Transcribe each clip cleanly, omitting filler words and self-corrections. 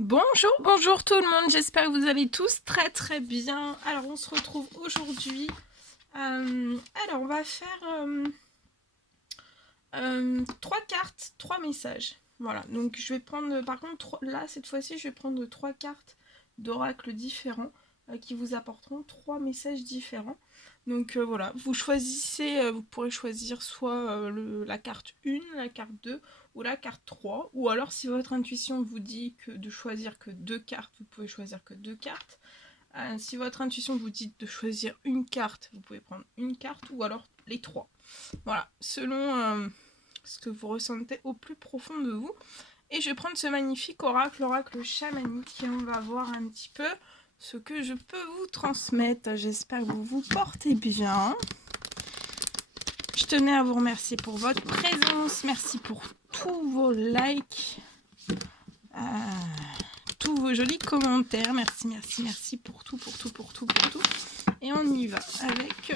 Bonjour, bonjour tout le monde, j'espère que vous allez tous très très bien. Alors on se retrouve aujourd'hui. Alors on va faire 3 cartes, 3 messages. Voilà, donc je vais prendre, par contre là cette fois-ci je vais prendre 3 cartes d'oracle différents qui vous apporteront 3 messages différents. Donc voilà, vous choisissez, vous pourrez choisir soit la carte 1, la carte 2 ou la carte 3. Ou alors si votre intuition vous dit que de choisir que 2 cartes, vous pouvez choisir que 2 cartes. Si votre intuition vous dit de choisir une carte, vous pouvez prendre une carte ou alors les 3. Voilà, selon ce que vous ressentez au plus profond de vous. Et je vais prendre ce magnifique oracle, l'oracle chamanique, et on va voir un petit peu ce que je peux vous transmettre. J'espère que vous vous portez bien. Je tenais à vous remercier pour votre présence. Merci pour tous vos likes, tous vos jolis commentaires. Merci, merci, merci pour tout, pour tout, pour tout, pour tout. Et on y va avec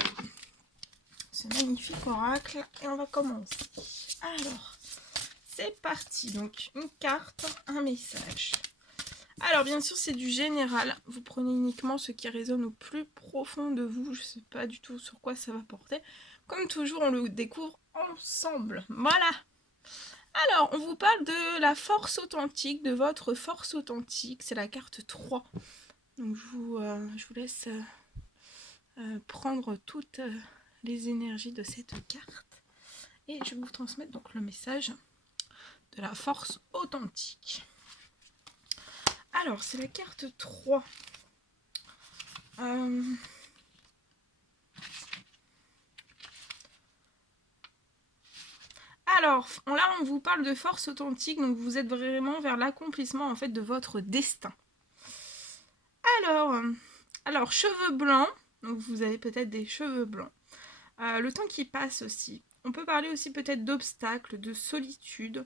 ce magnifique oracle. Et on va commencer. Alors, c'est parti. Donc, une carte, un message. Alors, bien sûr, c'est du général. Vous prenez uniquement ce qui résonne au plus profond de vous. Je ne sais pas du tout sur quoi ça va porter. Comme toujours, on le découvre ensemble. Voilà. Alors, on vous parle de la force authentique, de votre force authentique. C'est la carte 3. Donc, je vous laisse prendre toutes les énergies de cette carte. Et je vais vous transmettre donc le message de la force authentique. Alors, c'est la carte 3. Alors, là, on vous parle de force authentique, donc vous êtes vraiment vers l'accomplissement, en fait, de votre destin. Alors cheveux blancs, donc vous avez peut-être des cheveux blancs. Le temps qui passe aussi. On peut parler aussi peut-être d'obstacles, de solitude.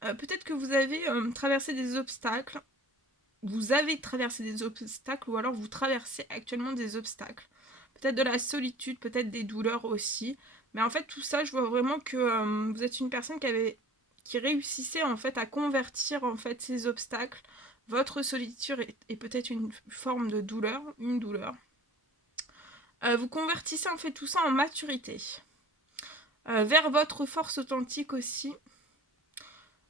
Peut-être que vous avez traversé des obstacles. Vous avez traversé des obstacles ou alors vous traversez actuellement des obstacles. Peut-être de la solitude, peut-être des douleurs aussi. Mais en fait, tout ça, je vois vraiment que vous êtes une personne qui réussissait en fait à convertir en fait ces obstacles. Votre solitude est peut-être une forme de douleur, une douleur. Vous convertissez en fait tout ça en maturité. Vers votre force authentique aussi.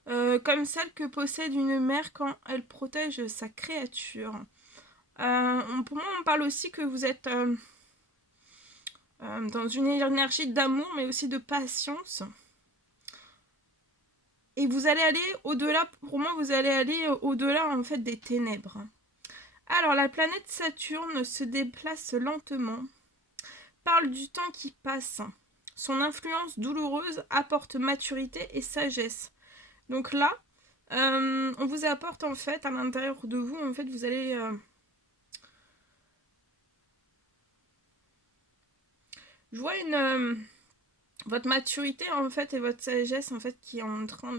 Comme celle que possède une mère quand elle protège sa créature. Pour moi, on parle aussi que vous êtes dans une énergie d'amour, mais aussi de patience. Et vous allez aller au-delà, pour moi, vous allez aller au-delà en fait des ténèbres. Alors, la planète Saturne se déplace lentement, parle du temps qui passe. Son influence douloureuse apporte maturité et sagesse. Donc là, on vous apporte en fait à l'intérieur de vous, en fait, vous allez je vois votre maturité en fait et votre sagesse en fait qui est en train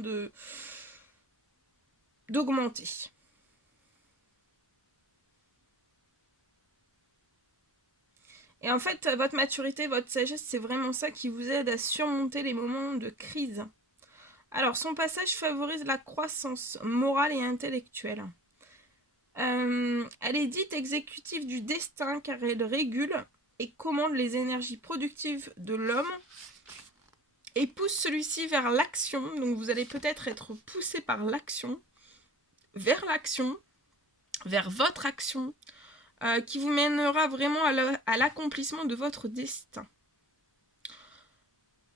d'augmenter. Et en fait, votre maturité, votre sagesse, c'est vraiment ça qui vous aide à surmonter les moments de crise. Alors, son passage favorise la croissance morale et intellectuelle. Elle est dite exécutive du destin car elle régule et commande les énergies productives de l'homme et pousse celui-ci vers l'action. Donc vous allez peut-être être poussé par l'action, vers votre action, qui vous mènera vraiment à l'accomplissement de votre destin.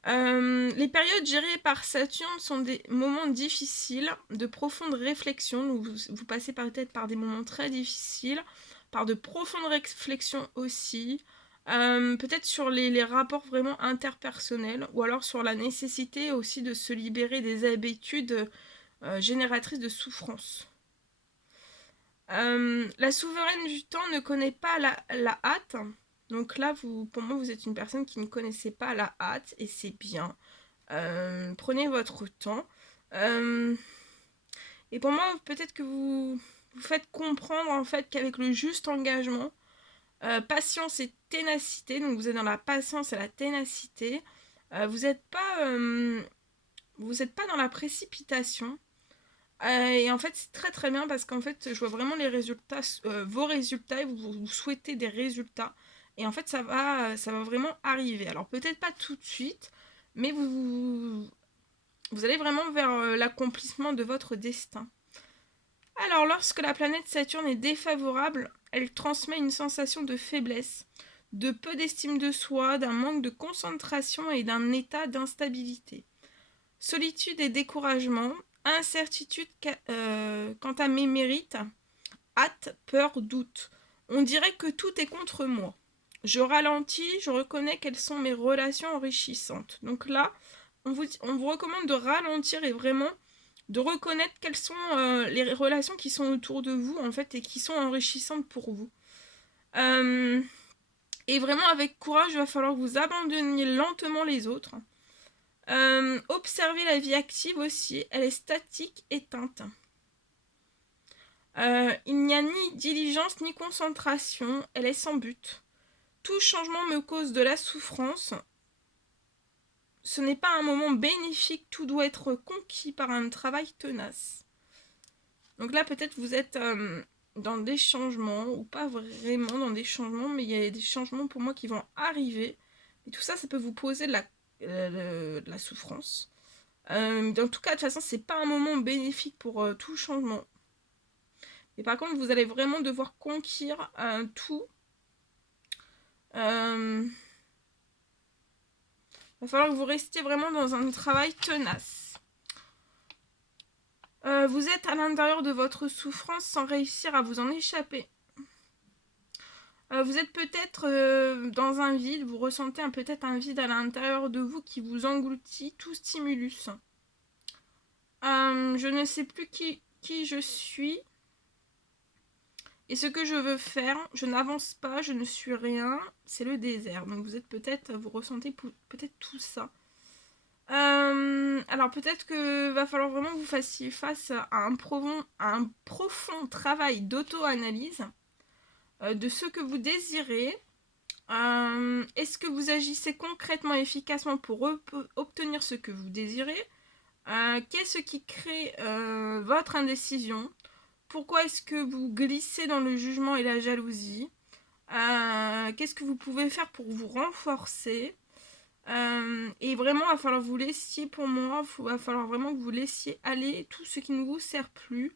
Les périodes gérées par Saturne sont des moments difficiles, de profonde réflexion. Donc vous passez peut-être par des moments très difficiles, par de profondes réflexions aussi. Peut-être sur les rapports vraiment interpersonnels, ou alors sur la nécessité aussi de se libérer des habitudes génératrices de souffrance. La souveraine du temps ne connaît pas la hâte. Donc là, pour moi, vous êtes une personne qui ne connaissait pas la hâte, et c'est bien. Prenez votre temps. Et pour moi, peut-être que vous faites comprendre en fait qu'avec le juste engagement, patience et ténacité, donc vous êtes dans la patience et la ténacité, vous n'êtes pas dans la précipitation. Et en fait, c'est très très bien parce qu'en fait, je vois vraiment les résultats, vos résultats, et vous souhaitez des résultats. Et en fait, ça va vraiment arriver. Alors peut-être pas tout de suite, mais vous allez vraiment vers l'accomplissement de votre destin. Alors, lorsque la planète Saturne est défavorable, elle transmet une sensation de faiblesse, de peu d'estime de soi, d'un manque de concentration et d'un état d'instabilité. Solitude et découragement, incertitude quant à mes mérites, hâte, peur, doute. On dirait que tout est contre moi. Je ralentis, je reconnais quelles sont mes relations enrichissantes. Donc là, on vous recommande de ralentir et vraiment de reconnaître quelles sont les relations qui sont autour de vous en fait et qui sont enrichissantes pour vous. Et vraiment avec courage, il va falloir que vous abandonniez lentement les autres. Observez la vie active aussi, elle est statique, éteinte. Il n'y a ni diligence ni concentration, elle est sans but. Tout changement me cause de la souffrance. Ce n'est pas un moment bénéfique, tout doit être conquis par un travail tenace. Donc là, peut-être vous êtes dans des changements, ou pas vraiment dans des changements, mais il y a des changements pour moi qui vont arriver. Et tout ça, ça peut vous poser de la souffrance. En tout cas, de toute façon, c'est pas un moment bénéfique pour tout changement. Et par contre, vous allez vraiment devoir conquérir tout. Va falloir que vous restiez vraiment dans un travail tenace. Vous êtes à l'intérieur de votre souffrance sans réussir à vous en échapper. Vous êtes peut-être dans un vide, vous ressentez peut-être un vide à l'intérieur de vous qui vous engloutit, tout stimulus. Je ne sais plus qui je suis et ce que je veux faire. Je n'avance pas, je ne suis rien. C'est le désert. Donc vous ressentez peut-être tout ça. Alors peut-être que va falloir vraiment que vous fassiez face à un profond travail d'auto-analyse de ce que vous désirez. Est-ce que vous agissez concrètement, efficacement pour obtenir ce que vous désirez? Qu'est-ce qui crée votre indécision? Pourquoi est-ce que vous glissez dans le jugement et la jalousie? Qu'est-ce que vous pouvez faire pour vous renforcer? Et vraiment, il va falloir vous laissiez, pour moi, il va falloir vraiment que vous laissiez aller tout ce qui ne vous sert plus.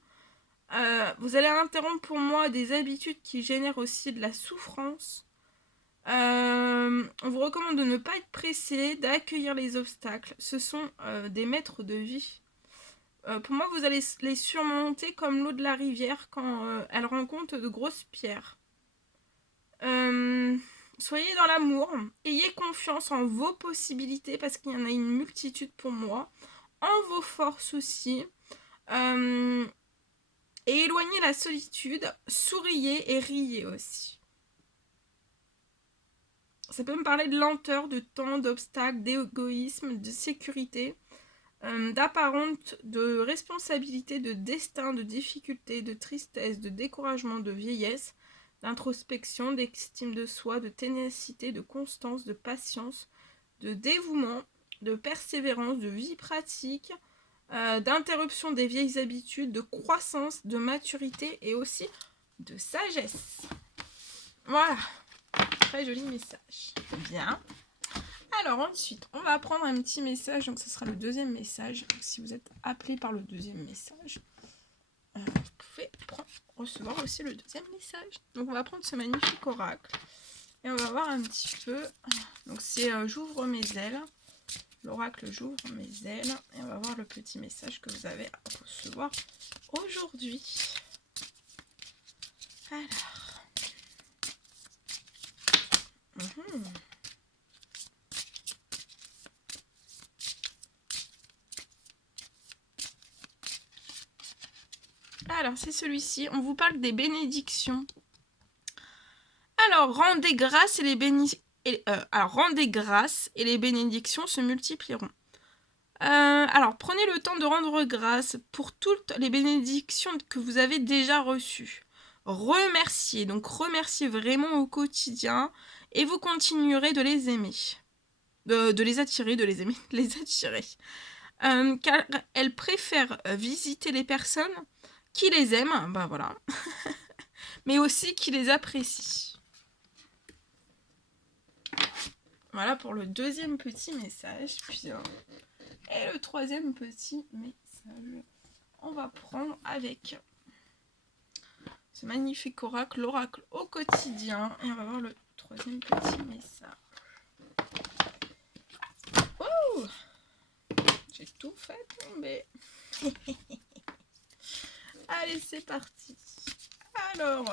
Vous allez interrompre pour moi des habitudes qui génèrent aussi de la souffrance. On vous recommande de ne pas être pressé, d'accueillir les obstacles. Ce sont des maîtres de vie. Pour moi, vous allez les surmonter comme l'eau de la rivière quand elle rencontre de grosses pierres. Soyez dans l'amour, ayez confiance en vos possibilités parce qu'il y en a une multitude pour moi, en vos forces aussi. Et éloignez la solitude, souriez et riez aussi. Ça peut me parler de lenteur, de temps, d'obstacles, d'égoïsme, de sécurité, d'apparente, de responsabilité, de destin, de difficulté, de tristesse, de découragement, de vieillesse, d'introspection, d'estime de soi, de ténacité, de constance, de patience, de dévouement, de persévérance, de vie pratique, d'interruption des vieilles habitudes, de croissance, de maturité et aussi de sagesse. Voilà. Très joli message. Bien. Alors ensuite, on va prendre un petit message. Donc ce sera le deuxième message. Donc, si vous êtes appelé par le deuxième message, vous pouvez recevoir aussi le deuxième message. Donc on va prendre ce magnifique oracle. Et on va voir un petit peu. Donc c'est j'ouvre mes ailes. L'oracle j'ouvre mes ailes. Et on va voir le petit message que vous avez à recevoir aujourd'hui. Alors. Alors, c'est celui-ci. On vous parle des bénédictions. Alors, rendez grâce et les bénédictions se multiplieront. Alors, prenez le temps de rendre grâce pour toutes les bénédictions que vous avez déjà reçues. Remerciez, donc remerciez vraiment au quotidien et vous continuerez de les aimer. De les attirer, de les aimer, de les attirer. car elle préfère visiter les personnes qui les aiment, bah voilà, mais aussi qui les apprécient. Voilà pour le deuxième petit message. Puis, et le troisième petit message, on va prendre avec ce magnifique oracle, l'oracle au quotidien. Et on va voir le troisième petit message. Oh, j'ai tout fait tomber. Allez, c'est parti. Alors,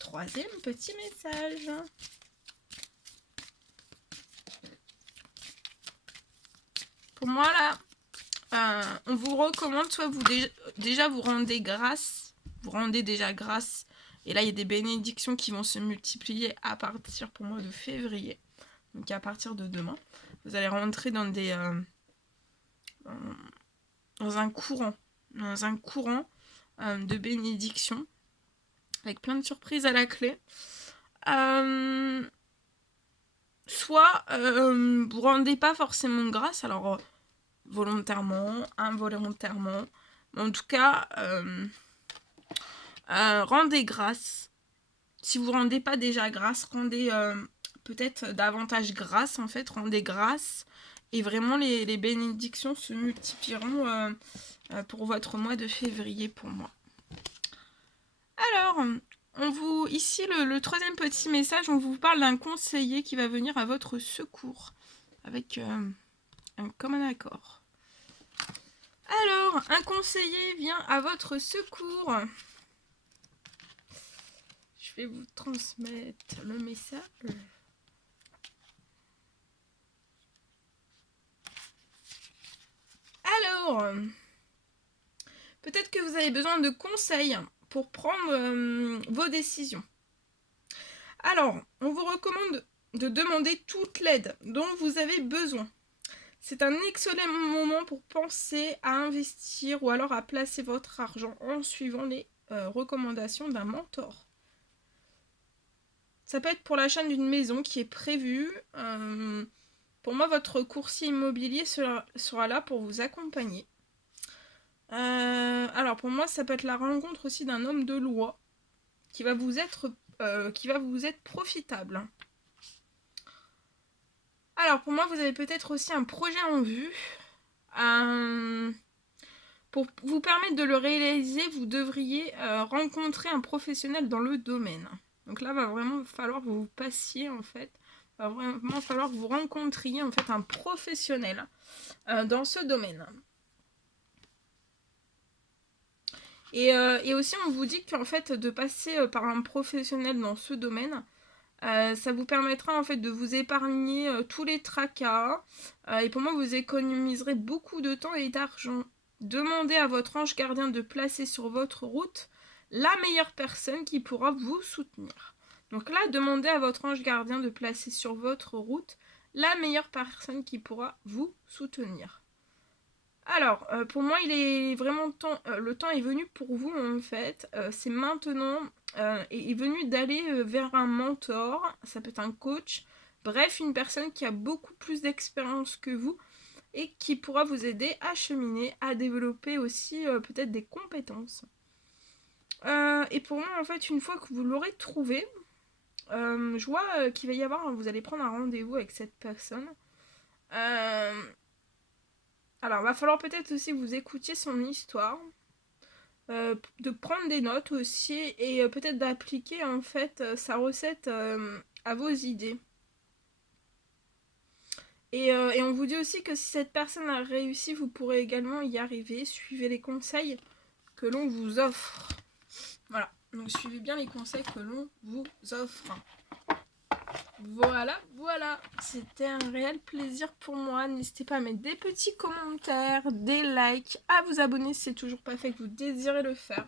troisième petit message. Pour moi, là, on vous recommande, soit vous déjà vous rendez grâce, vous rendez déjà grâce, et là, il y a des bénédictions qui vont se multiplier à partir, pour moi, de février. Donc, à partir de demain, vous allez rentrer dans un courant de bénédictions, avec plein de surprises à la clé. Soit vous rendez pas forcément grâce, alors volontairement, involontairement, mais en tout cas, rendez grâce. Si vous rendez pas déjà grâce, rendez peut-être davantage grâce, en fait, rendez grâce, et vraiment les bénédictions se multiplieront pour votre mois de février pour moi. Alors, ici, le troisième petit message, on vous parle d'un conseiller qui va venir à votre secours, avec un commun accord. Alors, un conseiller vient à votre secours. Je vais vous transmettre le message. Alors, peut-être que vous avez besoin de conseils pour prendre vos décisions. Alors, on vous recommande de demander toute l'aide dont vous avez besoin. C'est un excellent moment pour penser à investir ou alors à placer votre argent en suivant les recommandations d'un mentor. Ça peut être pour l'achat d'une maison qui est prévue. Pour moi, votre courtier immobilier sera là pour vous accompagner. Alors pour moi, ça peut être la rencontre aussi d'un homme de loi qui va vous être profitable. Alors pour moi, vous avez peut-être aussi un projet en vue. Pour vous permettre de le réaliser, vous devriez rencontrer un professionnel dans le domaine. Donc là, il va vraiment falloir que vous passiez, en fait. Il va vraiment falloir que vous rencontriez, en fait, un professionnel dans ce domaine. Et aussi, on vous dit qu'en fait, de passer par un professionnel dans ce domaine, ça vous permettra en fait de vous épargner tous les tracas. Et pour moi, vous économiserez beaucoup de temps et d'argent. Demandez à votre ange gardien de placer sur votre route la meilleure personne qui pourra vous soutenir. Donc là, demandez à votre ange gardien de placer sur votre route la meilleure personne qui pourra vous soutenir. Alors, pour moi, il est vraiment le temps est venu pour vous, en fait. C'est maintenant, est venu d'aller vers un mentor, ça peut être un coach, bref, une personne qui a beaucoup plus d'expérience que vous et qui pourra vous aider à cheminer, à développer aussi peut-être des compétences. Et pour moi, en fait, une fois que vous l'aurez trouvé, je vois qu'il va y avoir, vous allez prendre un rendez-vous avec cette personne. Alors, il va falloir peut-être aussi que vous écoutiez son histoire, de prendre des notes aussi et peut-être d'appliquer en fait sa recette à vos idées. Et on vous dit aussi que si cette personne a réussi, vous pourrez également y arriver. Suivez les conseils que l'on vous offre. Voilà, donc suivez bien les conseils que l'on vous offre. Voilà, c'était un réel plaisir pour moi. N'hésitez pas à mettre des petits commentaires, des likes, à vous abonner si c'est toujours pas fait que vous désirez le faire.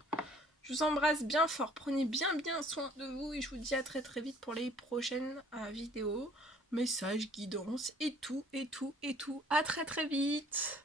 Je vous embrasse bien fort, prenez bien soin de vous et je vous dis à très vite pour les prochaines vidéos, messages, guidances et tout. À très vite.